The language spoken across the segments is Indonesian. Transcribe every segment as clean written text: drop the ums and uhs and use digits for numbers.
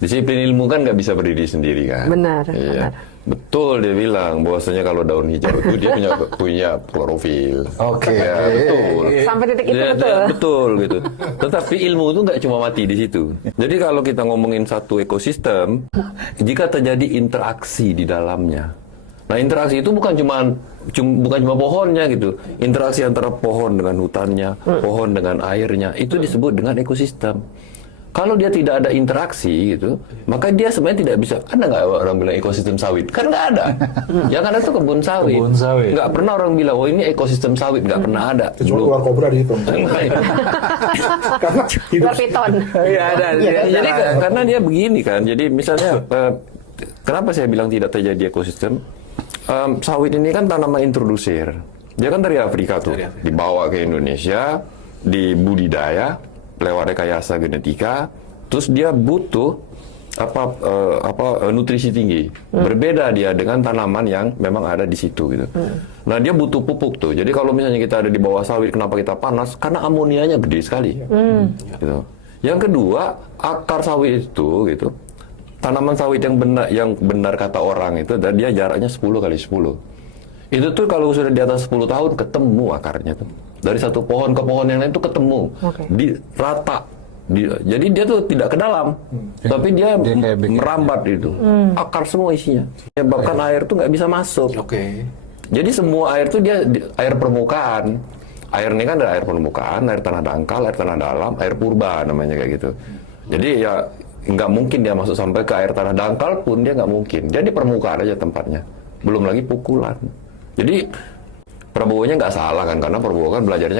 Disiplin ilmu kan nggak bisa berdiri sendiri kan. Benar, Iya. benar. Betul dia bilang bahwasanya kalau daun hijau itu dia punya klorofil. Oke. Ya, betul. Sampai titik itu betul. Betul gitu. Tetapi ilmu itu nggak cuma mati di situ. Jadi kalau kita ngomongin satu ekosistem, jika terjadi interaksi di dalamnya. Nah, interaksi itu bukan cuma pohonnya gitu. Interaksi antara pohon dengan hutannya, pohon dengan airnya, itu disebut dengan ekosistem. Kalau dia tidak ada interaksi gitu, maka dia sebenarnya tidak bisa. Ada nggak orang bilang ekosistem sawit? Kan nggak ada. Yang ada tuh kebun sawit. Kebun sawit. Nggak pernah orang bilang, oh ini ekosistem sawit. Nggak pernah ada. Kecuali ular kobra dihitung. Karena hidup Ular piton. Iya ada. Jadi karena dia begini kan. Jadi misalnya kenapa saya bilang tidak terjadi ekosistem? Sawit ini kan tanaman introdusir. Dia kan dari Afrika tuh, dibawa ke Indonesia, dibudidaya lewat rekayasa genetika, terus dia butuh nutrisi tinggi. Berbeda dia dengan tanaman yang memang ada di situ gitu. Nah, dia butuh pupuk tuh. Jadi kalau misalnya kita ada di bawah sawit, kenapa kita panas? Karena amonianya gede sekali. Gitu. Yang kedua, akar sawit itu gitu. Tanaman sawit yang benar kata orang itu, dan dia jaraknya 10 kali 10. Itu tuh kalau sudah di atas 10 tahun ketemu akarnya tuh. Dari satu pohon ke pohon yang lain tuh ketemu. Di rata. Jadi dia tuh tidak ke dalam. Tapi dia merambat itu. Akar semua isinya. Menyebabkan air tuh nggak bisa masuk. Jadi semua air tuh dia air permukaan. Air ini kan ada air permukaan, air tanah dangkal, air tanah dalam, air purba namanya kayak gitu. Jadi ya nggak mungkin dia masuk sampai ke air tanah dangkal pun dia nggak mungkin. Dia di permukaan aja tempatnya. Belum lagi pukulan. Jadi Prabowo-nya nggak salah kan, karena Prabowo kan belajar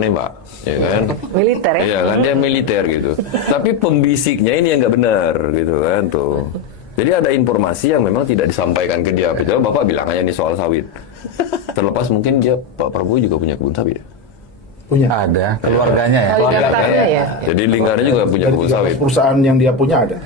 nembak, ya kan? Militer ya? Iya kan, dia militer gitu. Tapi pembisiknya ini yang nggak benar gitu kan tuh. Jadi ada informasi yang memang tidak disampaikan ke dia. Betul, Bapak bilang aja nih soal sawit. Terlepas mungkin Pak Prabowo juga punya kebun sawit. punya. Ada, keluarganya ya. Keluarganya ya. Jadi lingkarannya juga punya Dari kebun 13 sawit. perusahaan yang dia punya ada.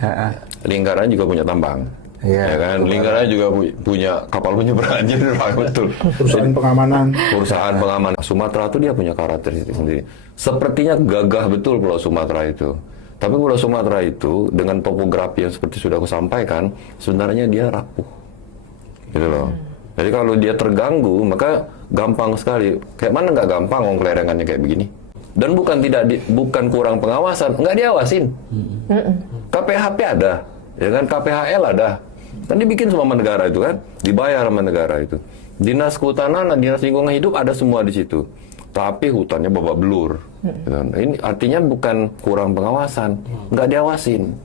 Lingkarannya juga punya tambang. Iya. Ya kan, lingkarannya juga punya kapal penyeberangan. Jadi betul. Perusahaan pengamanan. Perusahaan pengamanan Sumatera itu dia punya karakteristik sendiri. Sepertinya gagah betul Pulau Sumatera itu. Tapi Pulau Sumatera itu dengan topografi yang seperti sudah aku sampaikan, sebenarnya dia rapuh. Gitu loh. Jadi kalau dia terganggu, maka gampang sekali. Kayak mana nggak gampang wong kelerengannya kayak begini. Dan bukan kurang pengawasan, nggak diawasin. KPHP ada, ya kan, KPHL ada. Kan dibikin sama negara itu kan, dibayar sama negara itu. Dinas Kehutanan, Dinas Lingkungan Hidup ada semua di situ. Tapi hutannya babak belur. Gitu. Ini artinya bukan kurang pengawasan, nggak diawasin.